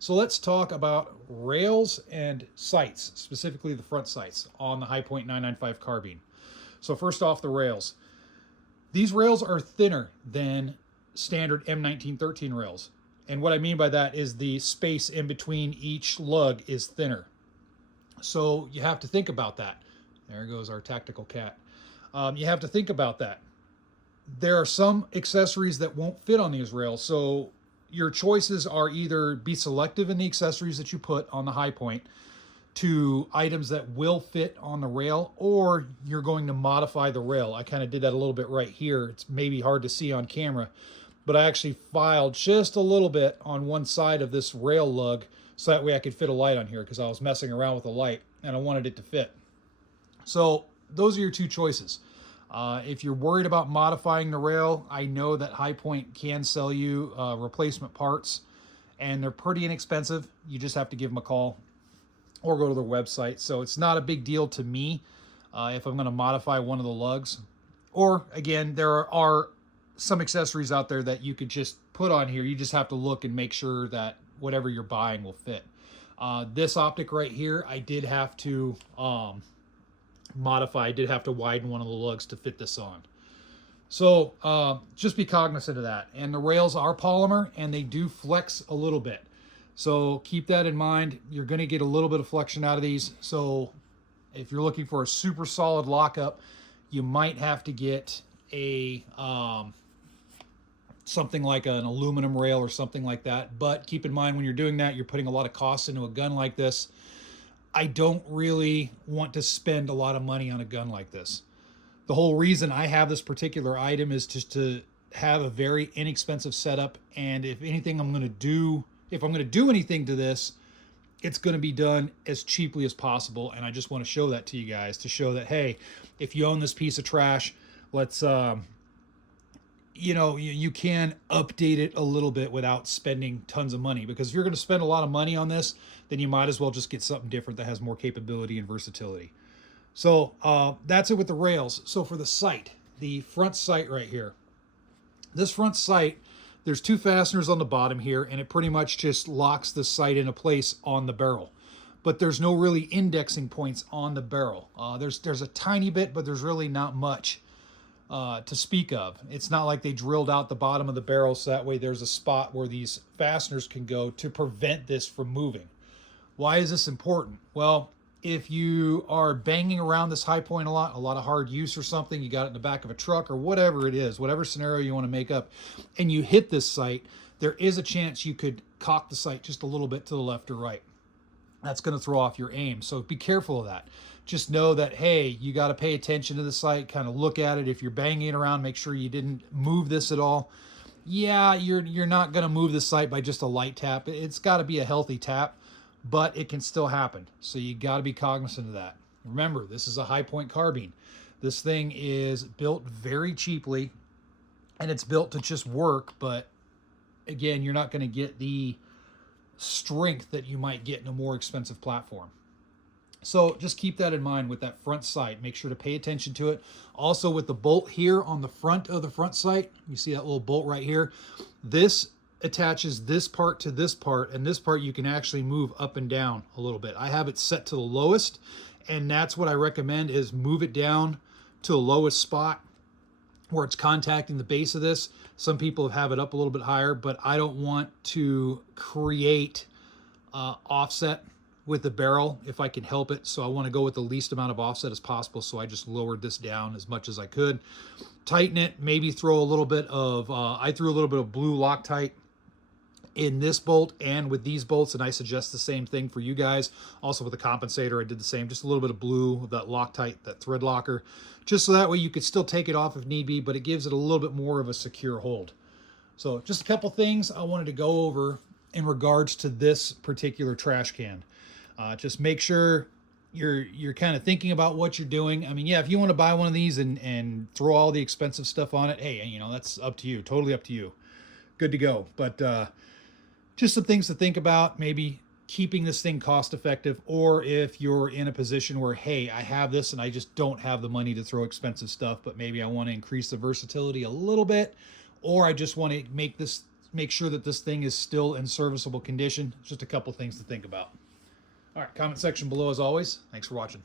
So let's talk about rails and sights, specifically the front sights on the Hipoint 995 carbine. So first off, the rails. These rails are thinner than standard M1913 rails. And what I mean by that is the space in between each lug is thinner. So you have to think about that. There goes our tactical cat. You have to think about that. There are some accessories that won't fit on these rails. So your choices are either be selective in the accessories that you put on the Hipoint to items that will fit on the rail, or you're going to modify the rail. I kind of did that a little bit right here. It's maybe hard to see on camera, but I actually filed just a little bit on one side of this rail lug so that way I could fit a light on here because I was messing around with the light and I wanted it to fit. So those are your two choices. If you're worried about modifying the rail, I know that Hipoint can sell you replacement parts, and they're pretty inexpensive. You just have to give them a call or go to their website. So it's not a big deal to me if I'm going to modify one of the lugs. Or again, there are some accessories out there that you could just put on here. You just have to look and make sure that whatever you're buying will fit. This optic right here, I did have to modify. I did have to widen one of the lugs to fit this on. So just be cognizant of that. And the rails are polymer and they do flex a little bit. So keep that in mind. You're going to get a little bit of flexion out of these. So if you're looking for a super solid lockup, you might have to get a something like an aluminum rail or something like that. But keep in mind when you're doing that, you're putting a lot of costs into a gun like this. I don't really want to spend a lot of money on a gun like this. The whole reason I have this particular item is just to have a very inexpensive setup. And if anything I'm going to do, if I'm going to do anything to this, it's going to be done as cheaply as possible. And I just want to show that to you guys to show that, hey, if you own this piece of trash, let's, you can update it a little bit without spending tons of money. Because if you're going to spend a lot of money on this, then you might as well just get something different that has more capability and versatility. So that's it with the rails. So for the sight, the front sight right here, this front sight, there's two fasteners on the bottom here, and it pretty much just locks the sight into place on the barrel. But there's no really indexing points on the barrel. There's a tiny bit, but there's really not much to speak of. It's not like they drilled out the bottom of the barrel so that way there's a spot where these fasteners can go to prevent this from moving. Why is this important? Well, if you are banging around this Hipoint a lot of hard use or something, you got it in the back of a truck or whatever it is, whatever scenario you want to make up, and you hit this sight, there is a chance you could cock the sight just a little bit to the left or right. That's going to throw off your aim. So be careful of that. Just know that, hey, you got to pay attention to the sight, kind of look at it. If you're banging it around, make sure you didn't move this at all. Yeah, you're not going to move the sight by just a light tap. It's got to be a healthy tap, but it can still happen. So you got to be cognizant of that. Remember, this is a Hipoint carbine. This thing is built very cheaply, and it's built to just work. But again, you're not going to get the strength that you might get in a more expensive platform. So just keep that in mind with that front sight. Make sure to pay attention to it. Also with the bolt here on the front of the front sight, you see that little bolt right here? This attaches this part to this part, and this part you can actually move up and down a little bit. I have it set to the lowest, and that's what I recommend is move it down to the lowest spot where it's contacting the base of this. Some people have it up a little bit higher, but I don't want to create offset with the barrel if I can help it. So I want to go with the least amount of offset as possible. So I just lowered this down as much as I could. Tighten it, maybe throw a little bit of, I threw a little bit of blue Loctite in this bolt and with these bolts, and I suggest the same thing for you guys. Also with the compensator, I did the same, just a little bit of blue of that Loctite, that thread locker, just so that way you could still take it off if need be, but it gives it a little bit more of a secure hold. So just a couple things I wanted to go over in regards to this particular trash can. Just make sure you're kind of thinking about what you're doing. I mean, yeah, if you want to buy one of these and throw all the expensive stuff on it, hey, that's up to you, totally up to you. Good to go. But just some things to think about, maybe keeping this thing cost effective, or if you're in a position where, hey, I have this and I just don't have the money to throw expensive stuff, but maybe I want to increase the versatility a little bit, or I just want to make this make sure that this thing is still in serviceable condition. Just a couple things to think about. All right, comment section below as always. Thanks for watching.